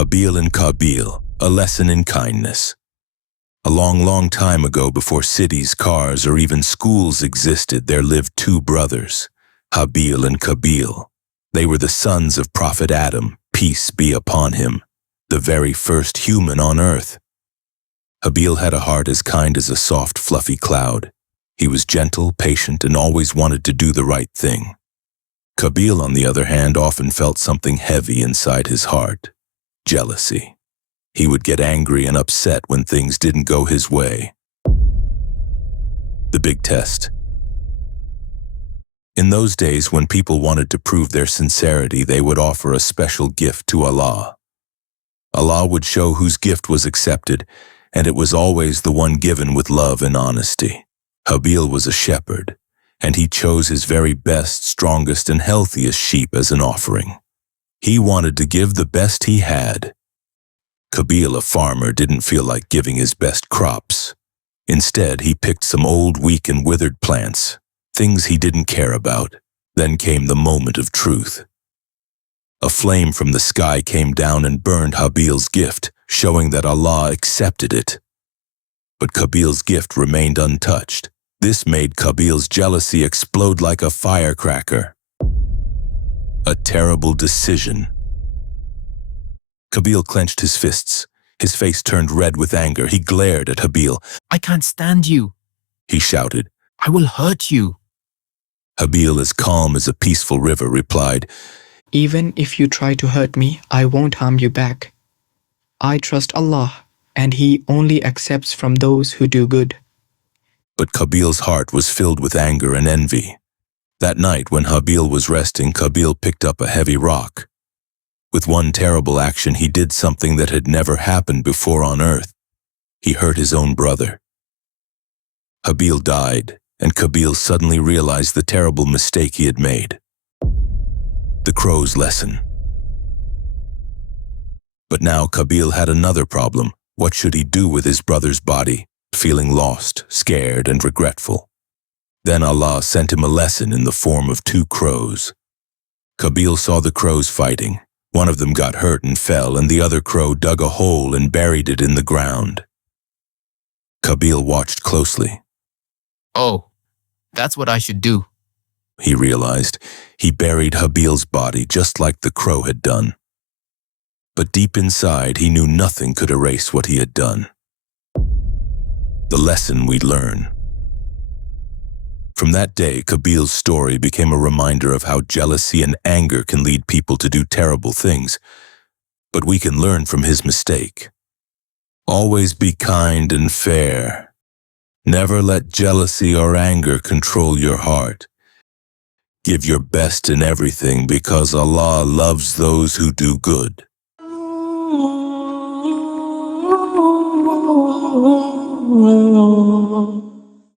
Habeel and Qabeel, a lesson in kindness. A long, long time ago, before cities, cars, or even schools existed, there lived two brothers, Habeel and Qabeel. They were the sons of Prophet Adam, peace be upon him, the very first human on earth. Habeel had a heart as kind as a soft, fluffy cloud. He was gentle, patient, and always wanted to do the right thing. Qabeel, on the other hand, often felt something heavy inside his heart: jealousy. He would get angry and upset when things didn't go his way. The big test. In those days, when people wanted to prove their sincerity, they would offer a special gift to Allah. Allah would show whose gift was accepted, and it was always the one given with love and honesty. Habeel was a shepherd, and he chose his very best, strongest, and healthiest sheep as an offering. He wanted to give the best he had. Qabeel, a farmer, didn't feel like giving his best crops. Instead, he picked some old, weak, and withered plants, things he didn't care about. Then came the moment of truth. A flame from the sky came down and burned Habeel's gift, showing that Allah accepted it. But Qabeel's gift remained untouched. This made Qabeel's jealousy explode like a firecracker. A terrible decision. Qabeel clenched his fists. His face turned red with anger. He glared at Habeel. "I can't stand you," he shouted. "I will hurt you." Habeel, as calm as a peaceful river, replied, "Even if you try to hurt me, I won't harm you back. I trust Allah, and He only accepts from those who do good." But Qabeel's heart was filled with anger and envy. That night, when Habeel was resting, Qabeel picked up a heavy rock. With one terrible action, he did something that had never happened before on earth. He hurt his own brother. Habeel died, and Qabeel suddenly realized the terrible mistake he had made. The crow's lesson. But now Qabeel had another problem. What should he do with his brother's body? Feeling lost, scared, and regretful. Then Allah sent him a lesson in the form of two crows. Qabeel saw the crows fighting. One of them got hurt and fell, and the other crow dug a hole and buried it in the ground. Qabeel watched closely. "Oh, that's what I should do," he realized. He buried Habeel's body just like the crow had done. But deep inside, he knew nothing could erase what he had done. The lesson we learn. From that day, Qabeel's story became a reminder of how jealousy and anger can lead people to do terrible things, but we can learn from his mistake. Always be kind and fair. Never let jealousy or anger control your heart. Give your best in everything, because Allah loves those who do good.